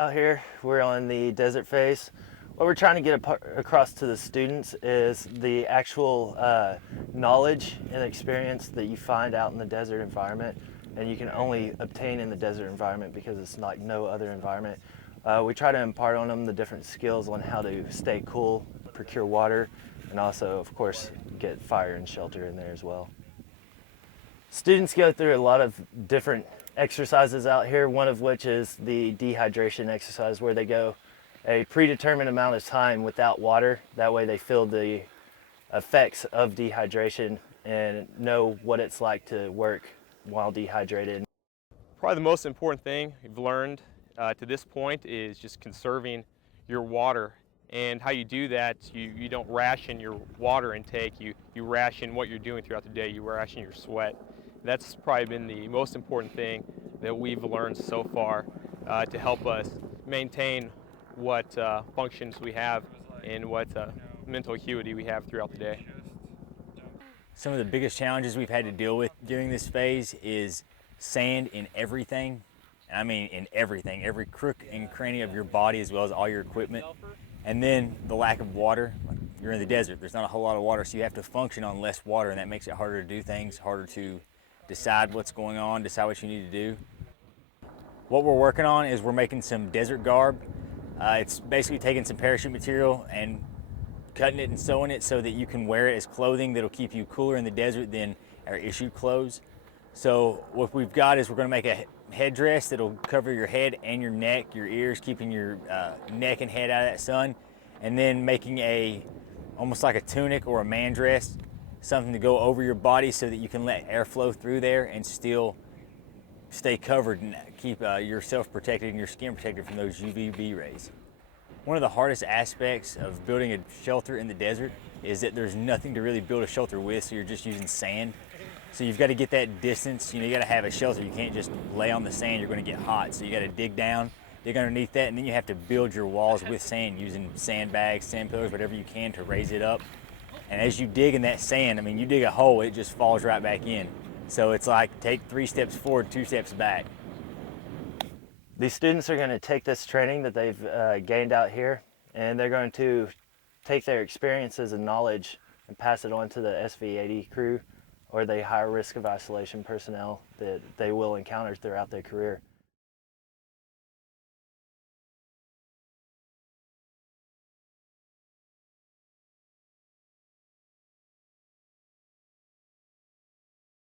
Out here, we're on the desert phase. What we're trying to get across to the students is the actual knowledge and experience that you find out in the desert environment, and you can only obtain in the desert environment because it's like no other environment. We try to impart on them the different skills on how to stay cool, procure water, and also, of course, get fire and shelter in there as well. Students go through a lot of different exercises out here, one of which is the dehydration exercise, where they go a predetermined amount of time without water. That way they feel the effects of dehydration and know what it's like to work while dehydrated. Probably the most important thing we've learned to this point is just conserving your water. And how you do that, you don't ration your water intake, you ration what you're doing throughout the day, you ration your sweat. That's probably been the most important thing that we've learned so far to help us maintain what functions we have and what mental acuity we have throughout the day. Some of the biggest challenges we've had to deal with during this phase is sand in everything. I mean in everything, every crook and cranny of your body as well as all your equipment. And then the lack of water. You're in the desert, there's not a whole lot of water, so you have to function on less water, and that makes it harder to do things, harder to decide what's going on, decide what you need to do. What we're working on is we're making some desert garb. It's basically taking some parachute material and cutting it and sewing it so that you can wear it as clothing that'll keep you cooler in the desert than our issued clothes. So what we've got is we're going to make a headdress that'll cover your head and your neck, your ears, keeping your neck and head out of that sun, and then making almost like a tunic or a man dress, something to go over your body so that you can let air flow through there and still stay covered and keep yourself protected and your skin protected from those UVB rays. One of the hardest aspects of building a shelter in the desert is that there's nothing to really build a shelter with, so you're just using sand. So you've got to get that distance, you got to have a shelter. You can't just lay on the sand, you're going to get hot. So you got to dig down, dig underneath that, and then you have to build your walls with sand using sandbags, sand pillars, whatever you can to raise it up. And as you dig in that sand, you dig a hole, it just falls right back in. So it's like take 3 steps forward, 2 steps back. These students are going to take this training that they've gained out here, and they're going to take their experiences and knowledge and pass it on to the SV80 crew or the higher risk of isolation personnel that they will encounter throughout their career.